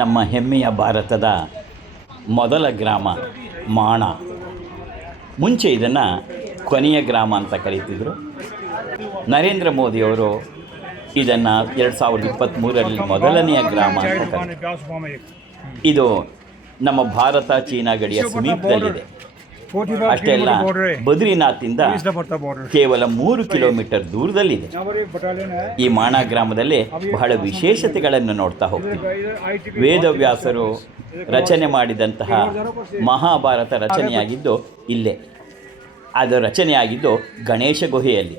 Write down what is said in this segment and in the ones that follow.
ನಮ್ಮ ಹೆಮ್ಮೆಯ ಭಾರತದ ಮೊದಲ ಗ್ರಾಮ ಮಾಣ. ಮುಂಚೆ ಇದನ್ನು ಕೊನೆಯ ಗ್ರಾಮ ಅಂತ ಕರೀತಿದ್ರು. ನರೇಂದ್ರ ಮೋದಿಯವರು ಇದನ್ನು 2023ರಲ್ಲಿ ಮೊದಲನೆಯ ಗ್ರಾಮ ಅಂತ ಕರೀತಾರೆ. ಇದು ನಮ್ಮ ಭಾರತ ಚೀನಾ ಗಡಿಯ ಸಮೀಪದಲ್ಲಿದೆ. ಅಷ್ಟೇ ಅಲ್ಲ, ಬದ್ರಿನಾಥಿಂದ ಕೇವಲ 3 ಕಿಲೋಮೀಟರ್ ದೂರದಲ್ಲಿದೆ. ಈ ಮಾಣ ಗ್ರಾಮದಲ್ಲಿ ಬಹಳ ವಿಶೇಷತೆಗಳನ್ನು ನೋಡ್ತಾ ಹೋಗ್ತೀವಿ. ವೇದವ್ಯಾಸರು ರಚನೆ ಮಾಡಿದಂತಹ ಮಹಾಭಾರತ ರಚನೆಯಾಗಿದ್ದು ಇಲ್ಲೇ. ಅದು ರಚನೆಯಾಗಿದ್ದು ಗಣೇಶ ಗುಹೆಯಲ್ಲಿ.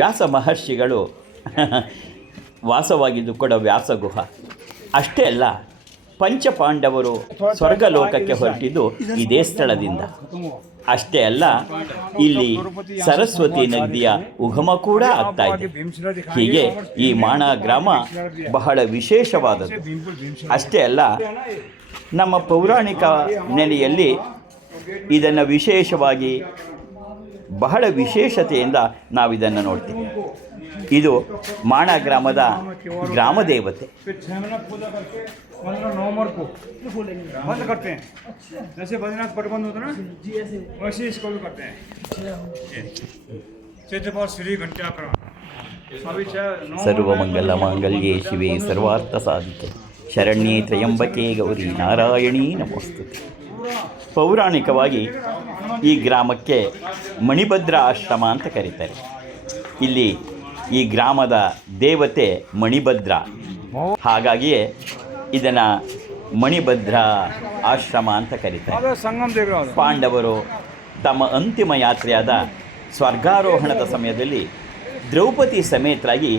ವ್ಯಾಸ ಮಹರ್ಷಿಗಳು ವಾಸವಾಗಿದ್ದು ಕೂಡ ವ್ಯಾಸಗುಹ. ಅಷ್ಟೇ ಅಲ್ಲ, ಪಂಚಪಾಂಡವರು ಸ್ವರ್ಗಲೋಕಕ್ಕೆ ಹೊರಟಿದ್ದು ಇದೇ ಸ್ಥಳದಿಂದ. ಅಷ್ಟೇ ಅಲ್ಲ, ಇಲ್ಲಿ ಸರಸ್ವತಿ ನದಿಯ ಉಗಮ ಕೂಡ ಆಗ್ತಾ ಇದೆ. ಹೀಗೆ ಈ ಮಾಣ ಗ್ರಾಮ ಬಹಳ ವಿಶೇಷವಾದದ್ದು. ಅಷ್ಟೇ ಅಲ್ಲ, ನಮ್ಮ ಪೌರಾಣಿಕ ನೆಲೆಯಲ್ಲಿ ಇದನ್ನು ವಿಶೇಷವಾಗಿ ಬಹಳ ವಿಶೇಷತೆಯಿಂದ ನಾವಿದನ್ನು ನೋಡ್ತೀವಿ. ಇದು ಮಾಣ ಗ್ರಾಮದ ಗ್ರಾಮ ದೇವತೆ. नवंबर को बंद करते हैं, जैसे बद्रीनाथ पट बंद होता है ना, वैसे इसको भी करते हैं। श्री घंटाकरण ಸರ್ವಮಂಗಲ ಮಾಂಗಲ್ಯೆ ಶಿವೆ ಸರ್ವಾರ್ಥ ಸಾಧಿಕೆ ಶರಣ್ಯೇ ತ್ರಯಂಬಕೆ ಗೌರಿ ನಾರಾಯಣೀ ನಮೋಸ್ತುತೆ. ಪೌರಾಣಿಕವಾಗಿ ಈ ಗ್ರಾಮಕ್ಕೆ ಮಣಿಭದ್ರ ಆಶ್ರಮ ಅಂತ ಕರೀತಾರೆ. ಇಲ್ಲಿ ಈ ಗ್ರಾಮದ ದೇವತೆ ಮಣಿಭದ್ರ. ಹಾಗಾಗಿಯೇ ಇದನ್ನು ಮಣಿಭದ್ರ ಆಶ್ರಮ ಅಂತ ಕರೀತಾರೆ. ಪಾಂಡವರು ತಮ್ಮ ಅಂತಿಮ ಯಾತ್ರೆಯಾದ ಸ್ವರ್ಗಾರೋಹಣದ ಸಮಯದಲ್ಲಿ ದ್ರೌಪದಿ ಸಮೇತರಾಗಿ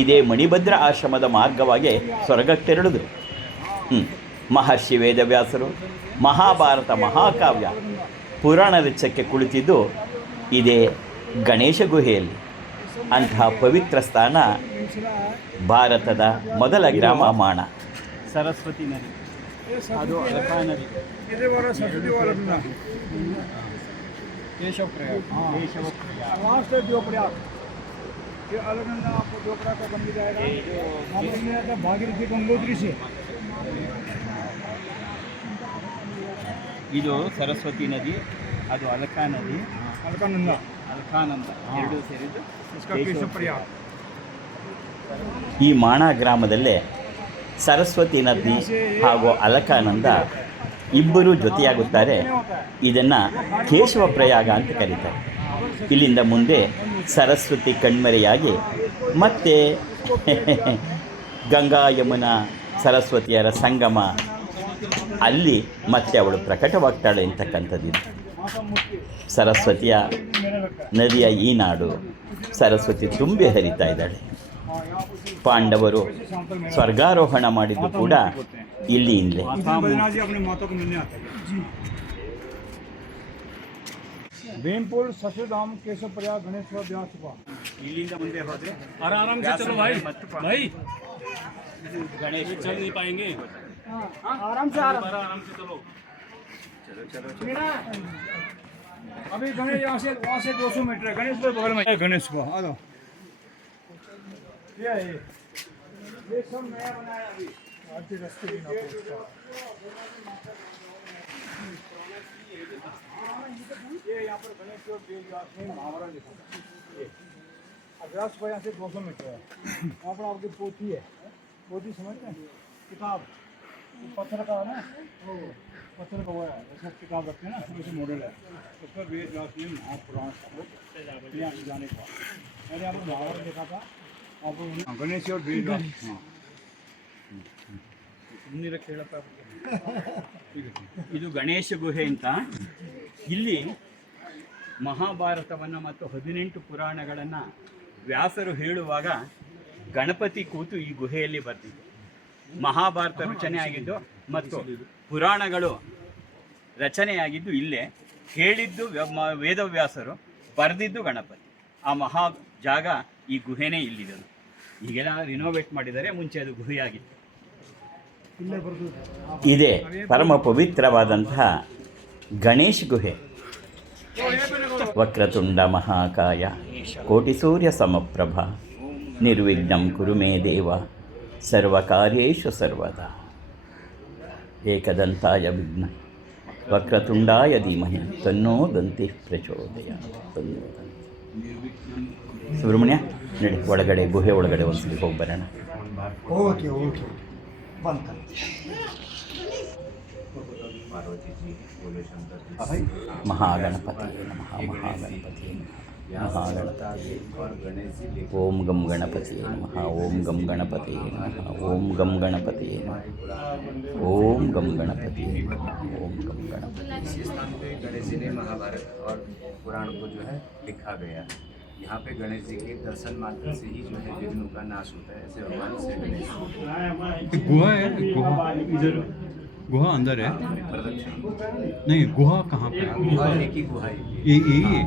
ಇದೇ ಮಣಿಭದ್ರ ಆಶ್ರಮದ ಮಾರ್ಗವಾಗಿ ಸ್ವರ್ಗಕ್ಕೆರಳಿದರು. ಮಹರ್ಷಿ ವೇದವ್ಯಾಸರು ಮಹಾಭಾರತ ಮಹಾಕಾವ್ಯ ಪುರಾಣ ರಚಕ್ಕೆ ಕುಳಿತಿದ್ದು ಇದೇ ಗಣೇಶ ಗುಹೆಯಲ್ಲಿ. ಅಂತಹ ಪವಿತ್ರ ಸ್ಥಾನ ಭಾರತದ ಮೊದಲ ಗ್ರಾಮ ಮಾಣ. ಸರಸ್ವತಿ ನದಿ, ಅದು ಅಲಕಾ ನದಿ, केशव प्रयाग, लास्ट है दो प्रयाग। ये अलकनंदा आपको दो प्रयाग का बन जाएगा। भागीरथी गंगोत्री से ಇದು ಸರಸ್ವತಿ ನದಿ, ಅದು ಅಲಕಾ ನದಿ, ಅಲಕಾನಂದ ಎರಡೂ ಸೇರಿದ್ದು ಕೇಶವ ಪ್ರಯಾಗ. ಈ ಮಾಣ ಗ್ರಾಮದಲ್ಲೇ ಸರಸ್ವತಿ ನದಿ ಹಾಗೂ ಅಲಕಾನಂದ ಇಬ್ಬರೂ ಜೊತೆಯಾಗುತ್ತಾರೆ. ಇದನ್ನು ಕೇಶವ ಪ್ರಯಾಗ ಅಂತ ಕರೀತಾರೆ. ಇಲ್ಲಿಂದ ಮುಂದೆ ಸರಸ್ವತಿ ಕಣ್ಮರೆಯಾಗಿ ಮತ್ತೆ ಗಂಗಾ ಯಮುನಾ ಸರಸ್ವತಿಯರ ಸಂಗಮ, ಅಲ್ಲಿ ಮತ್ತೆ ಅವಳು ಪ್ರಕಟವಾಗ್ತಾಳೆ ಅಂತಕ್ಕಂಥದ್ದು. ಸರಸ್ವತಿಯ ನದಿಯ ಈ ನಾಡು, ಸರಸ್ವತಿ ತುಂಬಿ ಹರಿತಾ ಇದ್ದಾಳೆ. ಪಾಂಡವರು ಸ್ವರ್ಗಾರೋಹಣ ಮಾಡಿದ್ದು ಕೂಡ ಇಲ್ಲಿಂದಲೇ. भीमपुर ससुरधाम केशव प्रयाग गणेश्वर व्यास इಲ್ಲಿಂದ ಮುಂದೆ ಹೋದ್ರೆ आराम से चलो भाई भाई गणेश चल नहीं पाएंगे। आराम से आराम से चलो चलो। अभी गणेश यहाँ से वहाँ से 200 मीटर है, गणेश को बगल में गणेश को आ जाओ। ये सब नया बनाया अभी आज रास्ते की ना ये यहाँ पर गणेश और देवव्यास में महाभारत लिखा है। व्यास को यहाँ से 200 मीटर है। यहाँ पर आपकी पोथी है, पोथी समझते हैं, किताब पत्थर का है ना, वो पत्थर का वो है, ऐसा किताब रखते हैं ना, वैसे मॉडल है। उस पर वेद व्यास ने महापुराण यहाँ से जाने का मैंने यहाँ पर महाभारत देखा था। आप गणेश और वेद ಇದು ಗಣೇಶ ಗುಹೆ ಅಂತ. ಇಲ್ಲಿ ಮಹಾಭಾರತವನ್ನು ಮತ್ತು 18 ಪುರಾಣಗಳನ್ನು ವ್ಯಾಸರು ಹೇಳುವಾಗ ಗಣಪತಿ ಕೂತು ಈ ಗುಹೆಯಲ್ಲಿ ಬರ್ತಿದ್ದು. ಮಹಾಭಾರತ ರಚನೆ ಆಗಿದ್ದು ಮತ್ತು ಪುರಾಣಗಳು ರಚನೆಯಾಗಿದ್ದು ಇಲ್ಲೇ. ಹೇಳಿದ್ದು ವೇದವ್ಯಾಸರು, ಬರೆದಿದ್ದು ಗಣಪತಿ. ಆ ಮಹಾ ಜಾಗ ಈ ಗುಹೆನೇ ಇಲ್ಲಿದೆ. ಈಗೆಲ್ಲ ರಿನೋವೇಟ್ ಮಾಡಿದ್ದಾರೆ, ಮುಂಚೆ ಅದು ಗುಹೆಯಾಗಿತ್ತು. ಇದೇ ಪರಮ ಪವಿತ್ರವಾದಂತಹ ಗಣೇಶ್ ಗುಹೆ. ವಕ್ರತುಂಡ ಮಹಾಕಾಯ ಕೋಟಿ ಸೂರ್ಯ ಸಮಪ್ರಭ ನಿರ್ವಿಘ್ನಂ ಕುರು ಮೇ ದೇವ ಸರ್ವಕಾರ್ಯೇಷು ಸರ್ವದಾ ಏಕದಂತಾಯ ವಿಘ್ನ ವಕ್ರತುಂಡಾಯ ಧೀಮಹಿ ತನ್ನೋ ದಂತಿ ಪ್ರಚೋದಯಾತ್. ಸುಬ್ರಹ್ಮಣ್ಯ ನಡಿ, ಒಳಗಡೆ ಗುಹೆ ಒಳಗಡೆ ಒಂದ್ಸಲಿ ಹೋಗಿ ಬರೋಣ. ओके ओके बंद कर ಮಹಾಗಣಪತಿಯೇ ನಮಃ, ಮಹಾಗಣಪತಿಯೇ ನಮಃ, ಮಹಾಗಣಪತಿಯೇ ಓಂ ಗಂ ಗಣಪತಿಯೇ ನಮಃ, ಓಂ ಗಂ ಗಣಪತಿಯೇ ನಮಃ, ಓಂ ಗಂ ಗಣಪತಿಯೇ ನಮಃ, ಓಂ ಗಂ ಗಣಪತಿಯೇ ನಮಃ, ಓಂ गम गणपति। इसी स्थान पे गणेश जी ने महाभारत और पुराण को जो है लिखा गया। यहाँ पे गणेश जी के दर्शन मात्र से ही जो है विघ्नों का नाश होता है। ऐसे भगवान से गणेश गुहा है, गुहा अंदर है। प्रदक्षिण नहीं, गुहा कहाँ पे है? गुहा एक ही गुहा है। ये है।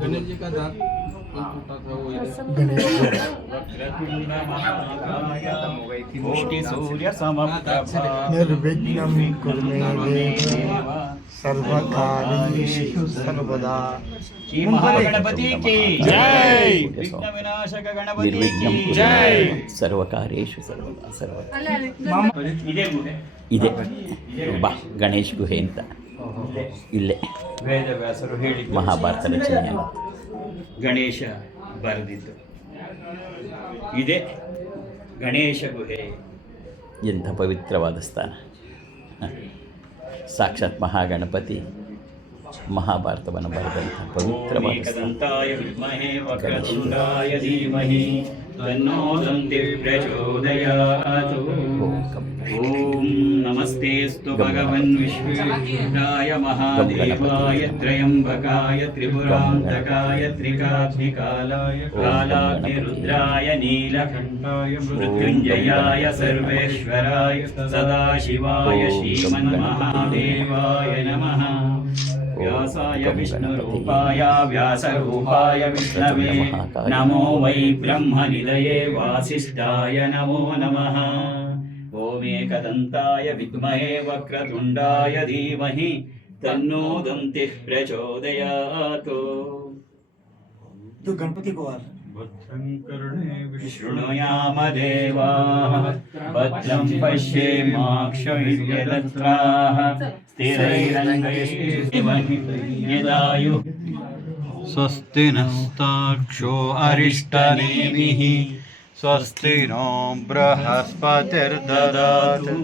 गणेश जी का दांत कोटि सूर्य समप्रभा निर्विघ्नं कुरु मे देव सर्वकार्येषु सर्वदा। श्री महागणपति की जय, विघ्न विनाशक गणपति की जय, ಸರ್ವಕಾರ್ಯೇಷು ಸರ್ವದಾ ಸರ್ವದಾ. ಇದೇ ಗುಹೆ ಇದೆ, ಬಾ ಗಣೇಶ್ ಗುಹೆ ಅಂತ ಇಲ್ಲೇ ವೇದವ್ಯಾಸರು ಹೇಳಿದ್ದು, ಮಹಾಭಾರತ ರಚನೆಯನ್ನು ಗಣೇಶ ಬರೆದಿದ್ದು ಇದೆ. ಗಣೇಶ ಗುಹೆ ಎಂಥ ಪವಿತ್ರವಾದ ಸ್ಥಾನ. ಸಾಕ್ಷಾತ್ ಮಹಾಗಣಪತಿ ಮಹಾಭಾರತವನ್ನು ಬರೆದಂಥ ಪವಿತ್ರವಾದ ಸ್ಥಾನ. ವಿದ್ಮಹೇ ವಕ್ರತುಂಡಾಯ ಧೀಮಹಿ ತನ್ನೋ ದಂತಿ ಪ್ರಚೋದಯಾತ್. ಓಂ ನಮಸ್ತೆಸ್ತು ಭಗವನ್ ವಿಶ್ವೇಶ್ವರಾಯ ಮಹಾದೇವಾಯ ತ್ರಯಂಬಕಾಯ ತ್ರಿಪುರಾಂತಕಾಯ ತ್ರಿಕಾಗ್ನಿಕಾಲಾಯ ಕಾಲಾಗ್ನಿರುದ್ರಾಯ ನೀಲಕಂಠಾಯ ಮೃತ್ಯುಂಜಯಾಯ ಸರ್ವೇಶ್ವರಾಯ ಸದಾಶಿವಾಯ ಶ್ರೀಮನ್ಮಹಾದೇವಾಯ ನಮಃ. व्यासाय विष्णुरूपाय व्यासरूपाय विष्णवे नमो वै ब्रह्मनिधये वासिष्ठाय नमो नमः. ओमेकदन्ताय विद्महे वक्रतुण्डाय धीमहि तन्नो दन्तिः प्रचोदयात्. तो गणपति को आ शृणुयाम देवाः भद्रं पश्येमाक्षभिर्यजत्राः स्थिरैरङ्गैर्यदायुः स्वस्ति नस्ताक्षो अरिष्टनेमिः स्वस्ति नो बृहस्पतिर्ददातु।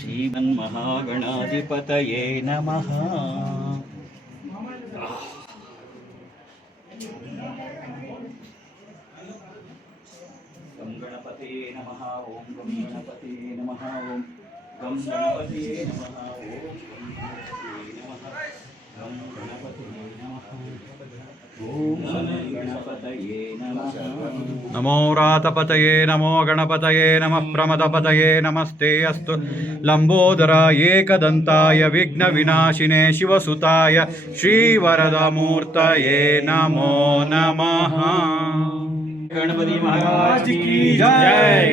श्रीमन्महागणाधिपतये नमः. गं गणपतये नमः, ओं गं गणपतये नमः, ओं गं गणपतये नमः, ओं गणपतये नमः, ओं गणपतये नमः. नमो रातपतये नमो गणपतये नमः प्रमदपतये नमस्ते अस्तु लंबोदराय एकदन्ताय विघ्नविनाशिने शिवसुताय श्रीवरदमूर्तये नमो नमः। गणपति महाराज की जय।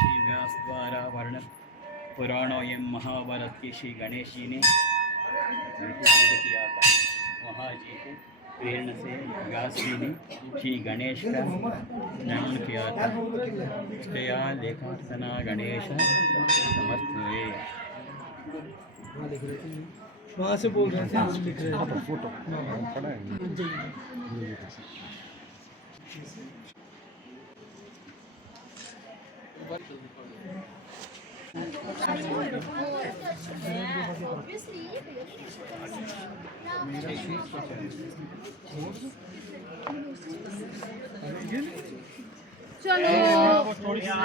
श्री व्यास द्वारा वर्णन पुराणों एवं महाभारत के श्री गणेश जी ने निर्माण किया था। वहाँ जी के प्रेरणा से व्यास जी ने श्री गणेश का निर्माण किया था। दया लेखार्थना गणेश समर्थ हुए। वहाँ से बोल रहे थे, लिख रहे थे फोटो चलो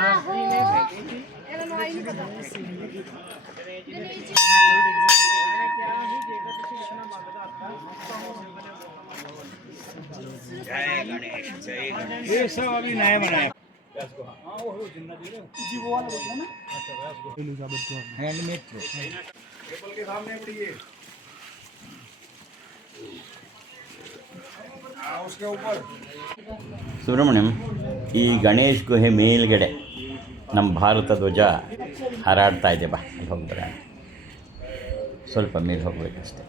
आहो एला नो आई नहीं पता जय गणेश जय गणेश। ये सब अभी नया बनाया। हैंडमेड टेबल के सामने पड़ी उसके ऊपर ಸುಬ್ರಹ್ಮಣ್ಯಂ, ಈ ಗಣೇಶ್ ಗುಹೆ ಮೇಲ್ಗಡೆ ನಮ್ಮ ಭಾರತ ಧ್ವಜ ಹಾರಾಡ್ತಾ ಇದೆ. ಬಾ ಅಲ್ಲಿ ಹೋಗ್ಬರ, ಸ್ವಲ್ಪ ಮೇಲೆ ಹೋಗ್ಬೇಕಷ್ಟೆ.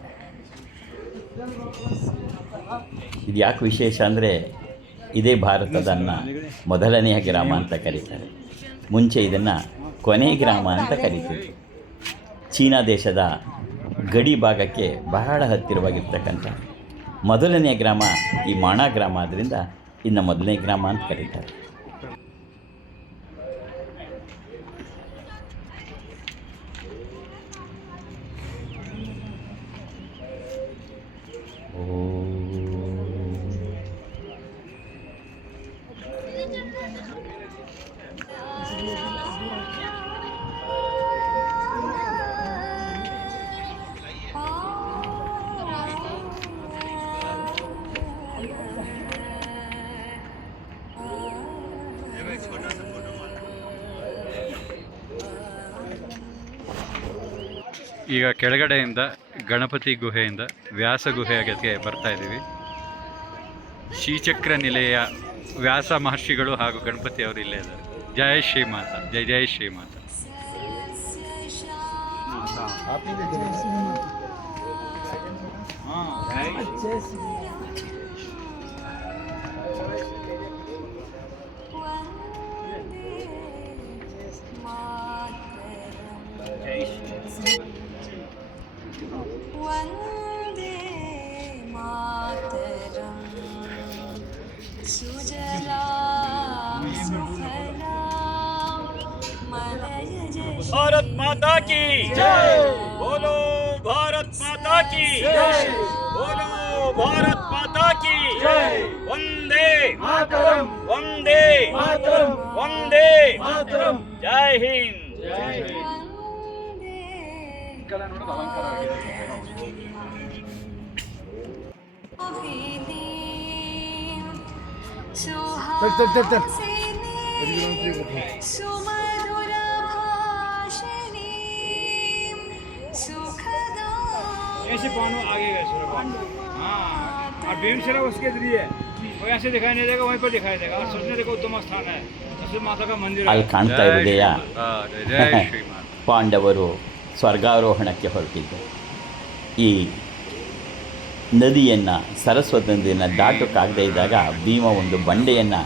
ಇದು ಯಾಕೆ ವಿಶೇಷ ಅಂದರೆ ಇದೇ ಭಾರತದನ್ನು ಮೊದಲನೆಯ ಗ್ರಾಮ ಅಂತ ಕರೀತಾರೆ. ಮುಂಚೆ ಇದನ್ನು ಕೊನೆಯ ಗ್ರಾಮ ಅಂತ ಕರೀತಿದ್ರು. ಚೀನಾ ದೇಶದ ಗಡಿ ಭಾಗಕ್ಕೆ ಬಹಳ ಹತ್ತಿರವಾಗಿರ್ತಕ್ಕಂಥ ಮೊದಲನೆಯ ಗ್ರಾಮ ಈ ಮಾಣ ಗ್ರಾಮ, ಆದ್ದರಿಂದ ಇನ್ನು ಮೊದಲನೇ ಗ್ರಾಮ ಅಂತ ಕರೀತಾರೆ. ಈಗ ಕೆಳಗಡೆಯಿಂದ ಗಣಪತಿ ಗುಹೆಯಿಂದ ವ್ಯಾಸ ಗುಹೆಗೆ ಬರ್ತಾ ಇದ್ದೀವಿ. ಶ್ರೀಚಕ್ರ ನಿಲಯ ವ್ಯಾಸ ಮಹರ್ಷಿಗಳು ಹಾಗೂ ಗಣಪತಿ ಅವರು ಇಲ್ಲೇ ಇದ್ದಾರೆ. ಜಯ ಶ್ರೀಮಾತ, ಜಯ ಜಯ ಶ್ರೀಮಾತ. वन्दे मातरं सुजलां सुफलां मलयज भारत माता की जय, बोलो भारत माता की जय, बोलो भारत माता की जय, वंदे मातरम, वंदे मातरम, वंदे मातरम, जय हिंद, जय हिंद. ऐसे पानो आगे गए सूर्य पानो, हाँ, और भीमसेना उसके जरिए वो ऐसे दिखाई नहीं देगा, वहीं पर दिखाई देगा. और सोचने देखो उत्तम स्थान है, उसमें माता का मंदिर है. ಅಲ್ಲಿ ಕಾಣ್ತಾ ಇರುವುದೆಯಾ ಜಯ ಶ್ರೀಮಾತ. ಪಾಂಡವರು ಸ್ವರ್ಗಾರೋಹಣಕ್ಕೆ ಹೊರಟಿದ್ದು. ಈ ನದಿಯನ್ನು, ಸರಸ್ವತಿ ನದಿಯನ್ನು ದಾಟೋಕ್ಕಾಗದೇ ಇದ್ದಾಗ ಭೀಮ ಒಂದು ಬಂಡೆಯನ್ನು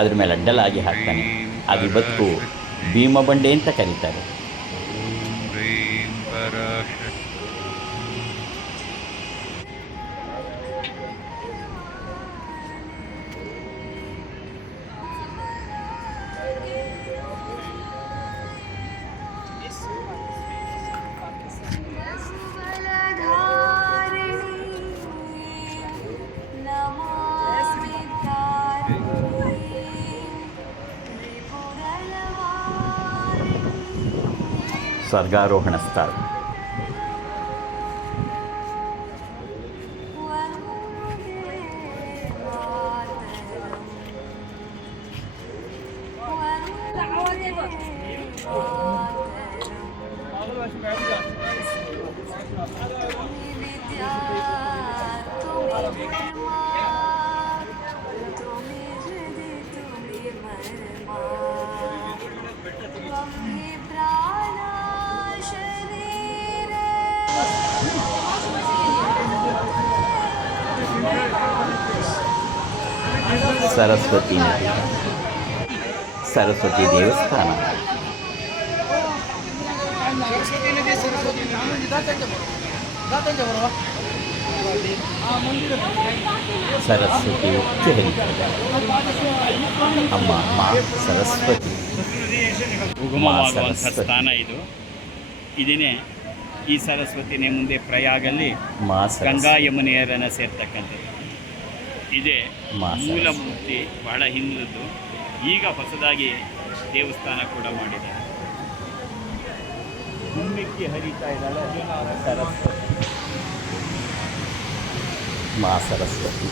ಅದ್ರ ಮೇಲೆ ಅಡ್ಡಲಾಗಿ ಹಾಕ್ತಾನೆ. ಅದು ಇವತ್ತು ಭೀಮ ಬಂಡೆ ಅಂತ ಕರೀತಾರೆ. ಹ್ರೀಂ ಪರಾಶಕ್ತಿ. ಸ್ವರ್ಗಾರೋಹಣ ಸ್ಥಳ. ಸರಸ್ವತಿ ನದಿ, ಸರಸ್ವತಿ ದೇವಸ್ಥಾನ. ಸರಸ್ವತಿ ಉಕ್ಕಿ ಹರಿತಾರೆ. ಅಮ್ಮ ಮಾ ಸರಸ್ವತಿ, ಉಗಮವಾಗುವಂಥ ಸ್ಥಾನ ಇದು. ಇದನ್ನೇ ಈ ಸರಸ್ವತಿನೇ ಮುಂದೆ ಪ್ರಯಾಗಲ್ಲಿ ಮಾ ಗಂಗಾ ಯಮುನೆಯರನ್ನು ಸೇರ್ತಕ್ಕಂಥದ್ದು. ಇದೇ ಮಾ ಮೂಲ ಮೂರ್ತಿ, ಬಹಳ ಹಿಂದದ್ದು. ಈಗ ಹೊಸದಾಗಿ ದೇವಸ್ಥಾನ ಕೂಡ ಮಾಡಿದ್ದಾರೆ. ಹುಮ್ಮಿಕ್ಕಿ ಹರಿತಾ ಇದ್ದಾಳೆ ಸರಸ್ವತಿ, ಮಾ ಸರಸ್ವತಿ.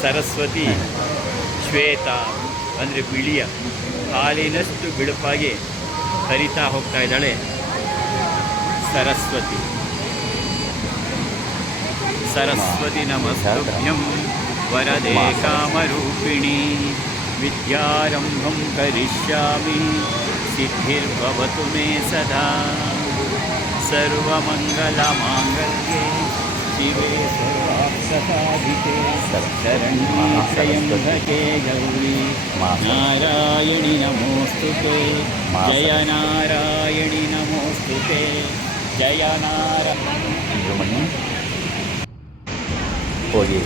ಸರಸ್ವತಿ ಶ್ವೇತ ಅಂದರೆ ಬಿಳಿಯ ಹಾಲಿನಷ್ಟು ಬಿಳುಪಾಗಿ ಹರಿತಾ ಹೋಗ್ತಾ ಇದ್ದಾಳೆ ಸರಸ್ವತಿ. ಸರಸ್ವತಿ ನಮಸ್ತುಭ್ಯಂ ವರದೆ ಕಾಮರೂಪಿಣಿ विद्यारम्भं करिष्यामि सिद्धिर्भवतु मे सदा सर्वमङ्गलमाङ्गल्ये शिवे सर्वार्थसाधिके शरण्ये त्र्यम्बके गौरी नारायणि नमोऽस्तुते जय नारायणि नमोऽस्तुते जय ಸುಬ್ರಹ್ಮಣ್ಯ ಹೋಗಿ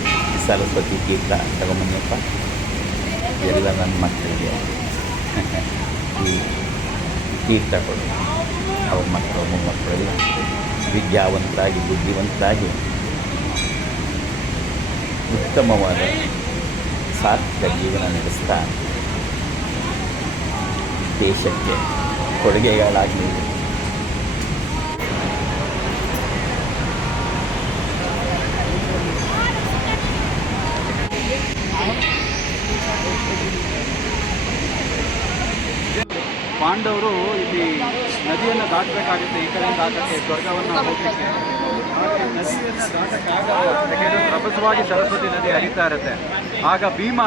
ಸರಸ್ವತಿ ತೀರ್ಥ ತಗೊಂಬಂದಪ್ಪ ಎಲ್ಲ ನನ್ನ ಮಕ್ಕಳಿಗೆ ಈ ತೀರ್ಥ ಕೊಡು. ಅವ್ರ ಮಕ್ಕಳು ಮೊಮ್ಮಕ್ಕಳೆಲ್ಲ ವಿದ್ಯಾವಂತರಾಗಿ ಬುದ್ಧಿವಂತರಾಗಿ ಉತ್ತಮವಾದ ಸಾರ್ಥಕ ಜೀವನ ನಡೆಸ್ತಾ ದೇಶಕ್ಕೆ ಕೊಡುಗೆಗಳಾಗಲಿ. ಪಾಂಡವರು ಇಲ್ಲಿ ನದಿಯನ್ನು ದಾಟಬೇಕಾಗುತ್ತೆ, ಈ ಕಡೆಯಿಂದ ಆ ಕಡೆ ಸ್ವರ್ಗವನ್ನು ಹೋಗಲಿಕ್ಕೆ. ಹಾಗೆ ನದಿಯನ್ನು ದಾಟಕ್ಕಾಗಲ್ಲ, ಯಾಕೆಂದರೆ ರಭಸವಾಗಿ ಸರಸ್ವತಿ ನದಿ ಹರಿತಾ ಇರುತ್ತೆ. ಆಗ ಭೀಮ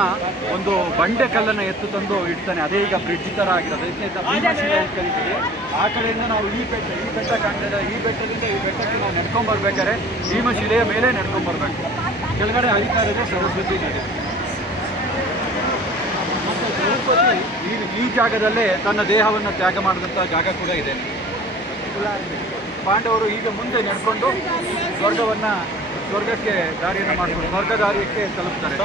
ಒಂದು ಬಂಡೆ ಕಲ್ಲನ್ನು ಎತ್ತು ತಂದು ಇಡ್ತಾನೆ, ಅದೇ ಈಗ ಬ್ರಿಡ್ಜ್ ಥರ ಆಗಿರೋದು, ಅದಕ್ಕೆ ಭೀಮಶಿಲೆ ಅಂತ ಕರೀತೀವಿ. ಆ ಕಡೆಯಿಂದ ನಾವು ಈ ಬೆಟ್ಟ ಕಾಣ್ತಿದೆ, ಈ ಬೆಟ್ಟದಿಂದ ಈ ಬೆಟ್ಟಕ್ಕೆ ನಾವು ನಡ್ಕೊಂಡ್ಬರ್ಬೇಕಾದ್ರೆ ಭೀಮಶಿಲೆಯ ಮೇಲೆ ನಡ್ಕೊಂಡ್ಬರ್ಬೇಕು. ಕೆಳಗಡೆ ಹರಿತಾ ಇರೋದೇ ಸರಸ್ವತಿ ನದಿ. ದ್ರೌಪದಿ ಈ ಜಾಗದಲ್ಲೇ ತನ್ನ ದೇಹವನ್ನು ತ್ಯಾಗ ಮಾಡಿದಂಥ ಜಾಗ ಕೂಡ ಇದೆ. ಪಾಂಡವರು ಈಗ ಮುಂದೆ ನಡ್ಕೊಂಡು ಸ್ವರ್ಗಕ್ಕೆ ದಾರಿಯನ್ನು ಮಾಡಿಕೊಂಡು ಸ್ವರ್ಗ ದಾರಿಯಕ್ಕೆ ತಲುಪ್ತಾರೆ.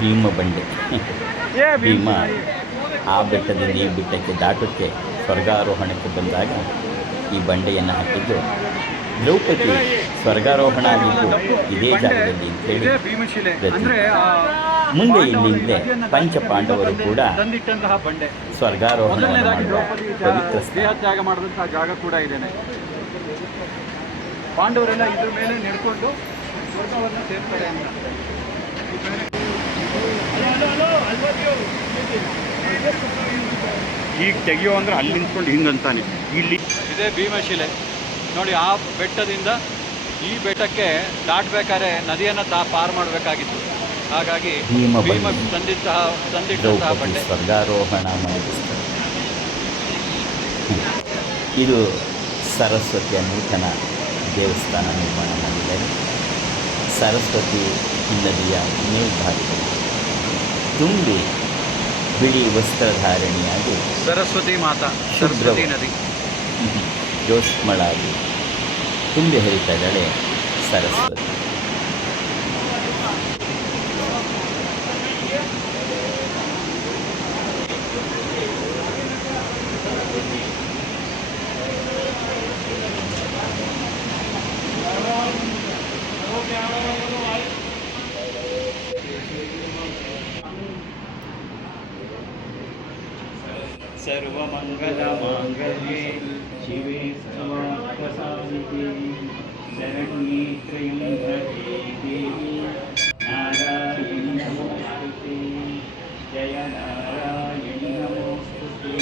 ಭೀಮ ಬಂಡೆ. ಭೀಮ ಆ ಬೆಟ್ಟದಿಂದ ಈ ಬೆಟ್ಟಕ್ಕೆ ದಾಟಕ್ಕೆ ಸ್ವರ್ಗಾರೋಹಣಕ್ಕೆ ಬಂದಾಗ ಈ ಬಂಡೆಯನ್ನು ಹಾಕಿದ್ದು. ದ್ರೌಪದಿ ಸ್ವರ್ಗಾರೋಹಣ ಆಗಿದ್ದು ಇದೇ ಜಾಗದಲ್ಲಿ ಅಂತೇಳಿ ಮುಂದೆ ಇಲ್ಲಿಂದಲೇ ಪಂಚಪಾಂಡವರು ಕೂಡ ಸ್ವರ್ಗಾರೋಹಣ ಪವಿತ್ರ ದೇಹ ತ್ಯಾಗ ಮಾಡಿದಂತಹ ಜಾಗ ಕೂಡ ಇದೇನೆ. ಪಾಂಡವರೆಲ್ಲ ಇದ್ರ ಮೇಲೆ ನಡ್ಕೊಂಡು ಸ್ವರ್ಗವನ್ನು ಸೇರ್ತಾರೆ ಅಂತ. ಈಗ ತೆಗಿಯೋ ಅಂದ್ರೆ ಅಲ್ಲಿ ನಿಂತ್ಕೊಂಡು ಹಿಂಗಂತಾನೆ. ಇಲ್ಲಿ ಇದೇ ಭೀಮಶಿಲೆ ನೋಡಿ. ಆ ಬೆಟ್ಟದಿಂದ ಈ ಬೆಟ್ಟಕ್ಕೆ ದಾಟಬೇಕಾದ್ರೆ ನದಿಯನ್ನು ಪಾರು ಮಾಡಬೇಕಾಗಿತ್ತು. ಹಾಗಾಗಿ ಭೀಮ ತಂದಿಟ್ಟಂತಹ ಬಂಡೆ. ಸ್ವರ್ಗಾರೋಹಣ ಮಾಡಿಸ್ತಾರೆ. ಇದು ಸರಸ್ವತಿಯ ನೂತನ ದೇವಸ್ಥಾನ ನಿರ್ಮಾಣ ಮಾಡಿದ್ದಾರೆ. ಸರಸ್ವತಿ ನದಿಯ ಮೇಲ್ಭಾಗದಲ್ಲಿ ತುಂಬಿ ಬಿಳಿ ವಸ್ತ್ರಧಾರಣಿಯಾಗಿ ಸರಸ್ವತಿ ಮಾತಾ, ಸರಸ್ವತಿ ನದಿ ಜೋಷ್ಮಳಾಗಿ ತುಂಬಿ ಹರಿತಾ ಇದ್ದಾಳೆ ಸರಸ್ವತಿ. सर्वमङ्गलमाङ्गल्ये शिवे सर्वार्थसाधिके शरण्ये त्र्यम्बके देवी नारायणि नमोस्तुते जय नारायणि नमोस्तुते.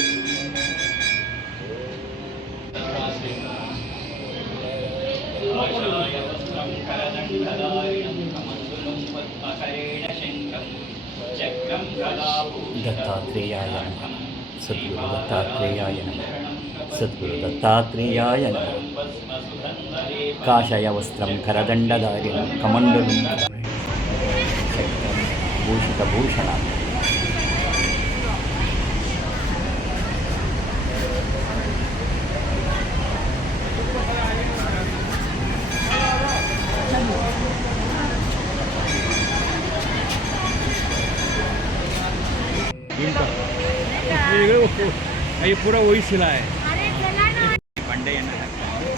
आशाय वस्त्रं करदण्डधारिणं कमण्डलं पद्मकरेण शङ्खं चक्रं गदाभूषणं. दत्तात्रेयाय नमः. सद्गुरु दत्तात्रेयाय नमः. सद्गुरु दत्तात्रेयाय नमः. काषायवस्त्रं करदण्डधारिणं कमण्डलुं भूषितभूषणं. ये पूरा वही सिला है. ಬಂಡೆಯನ್ನು ಹಾಕ್ತಾರೆ.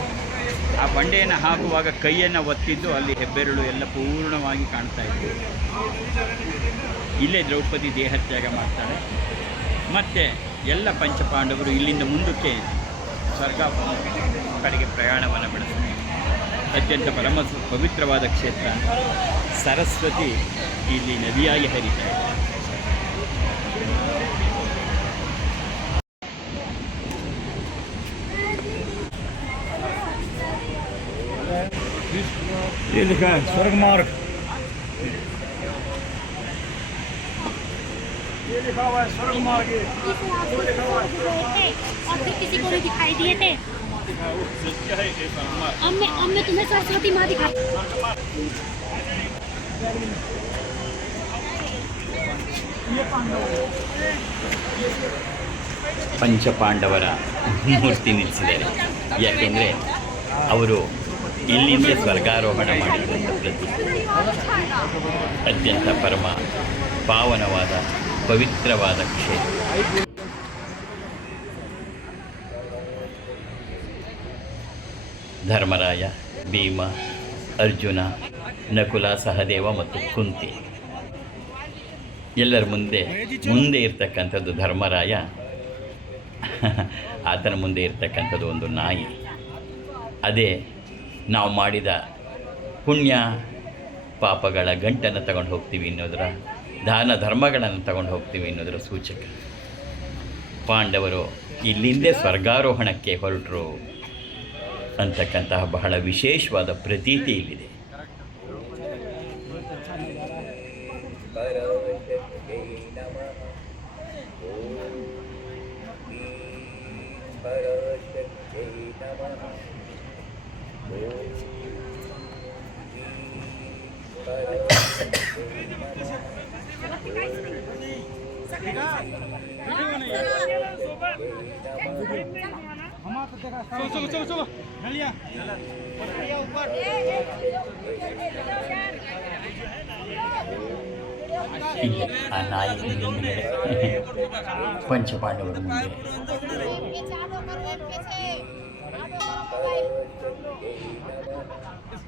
ಆ ಬಂಡೆಯನ್ನು ಹಾಕುವಾಗ ಕೈಯನ್ನು ಒತ್ತಿದ್ದು ಅಲ್ಲಿ ಹೆಬ್ಬೆರಳು ಎಲ್ಲ ಪೂರ್ಣವಾಗಿ ಕಾಣ್ತಾ ಇತ್ತು. ಇಲ್ಲೇ ದ್ರೌಪದಿ ದೇಹತ್ಯಾಗ ಮಾಡ್ತಾಳೆ. ಮತ್ತು ಎಲ್ಲ ಪಂಚಪಾಂಡವರು ಇಲ್ಲಿಂದ ಮುಂದಕ್ಕೆ ಸ್ವರ್ಗ ಕಡೆಗೆ ಪ್ರಯಾಣವನ್ನು ಬೆಳೆಸ್ತಾರೆ. ಅತ್ಯಂತ ಪವಿತ್ರವಾದ ಕ್ಷೇತ್ರ. ಸರಸ್ವತಿ ಇಲ್ಲಿ ನದಿಯಾಗಿ ಹರಿತಾರೆ. ये लिखा है स्वर्ग मार्ग, ये लिखा हुआ है स्वर्ग मार्ग। ये और फिर किसी को नहीं दिखाई दिए थे। अब मैं तुम्हें सरस्वती माँ दिखा। ಪಂಚಪಾಂಡವರ ಮೂರ್ತಿ ನಿಲ್ಲಿಸಿದ್ದಾರೆ. ಯಾಕೆಂದರೆ ಅವರು ಇಲ್ಲಿಂದ ಸ್ವರ್ಗಾರೋಹಣ ಮಾಡಿದಂಥ ಪ್ರತಿ ಅತ್ಯಂತ ಪರಮ ಪಾವನವಾದ ಪವಿತ್ರವಾದ ಕ್ಷೇತ್ರ. ಧರ್ಮರಾಯ, ಭೀಮ, ಅರ್ಜುನ, ನಕುಲ, ಸಹದೇವ ಮತ್ತು ಕುಂತಿ ಎಲ್ಲರ ಮುಂದೆ ಇರ್ತಕ್ಕಂಥದ್ದು ಧರ್ಮರಾಯ. ಆತನ ಮುಂದೆ ಇರ್ತಕ್ಕಂಥದ್ದು ಒಂದು ನಾಯಿ. ಅದೇ ನಾವು ಮಾಡಿದ ಪುಣ್ಯ ಪಾಪಗಳ ಗಂಟನ್ನು ತಗೊಂಡು ಹೋಗ್ತೀವಿ ಅನ್ನೋದರ, ದಾನ ಧರ್ಮಗಳನ್ನು ತಗೊಂಡು ಹೋಗ್ತೀವಿ ಅನ್ನೋದರ ಸೂಚಕ. ಪಾಂಡವರು ಇಲ್ಲಿಂದೇ ಸ್ವರ್ಗಾರೋಹಣಕ್ಕೆ ಹೊರಟರು ಅಂತಕ್ಕಂತಹ ಬಹಳ ವಿಶೇಷವಾದ ಪ್ರತೀತಿ ಇಲ್ಲಿದೆ. चलो चलो चलो नलिया ಆ ನಾಯಿ ಮುಂದೆ ಪಂಚಪಾಂಡವರ ಮುಂದೆ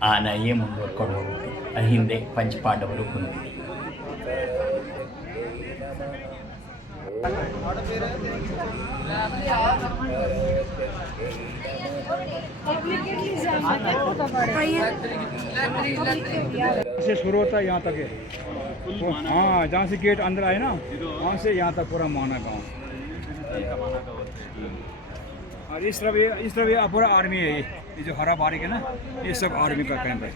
ಆ ನಾಯಿಯೇ ಮುಂದುವರ್ಕೊಂಡು ಹೋಗುತ್ತೆ. ಆ ಹಿಂದೆ ಪಂಚಪಾಂಡವರು ಕುಂತಿದೆ. से शुरू होता है यहाँ तक है। हाँ, जहाँ से गेट अंदर आए ना, वहाँ से यहाँ तक पूरा माना गाँव। और इस तरफ ये पूरा आर्मी है। ये जो हरा बारीक है ना, ये सब आर्मी का कैंप है।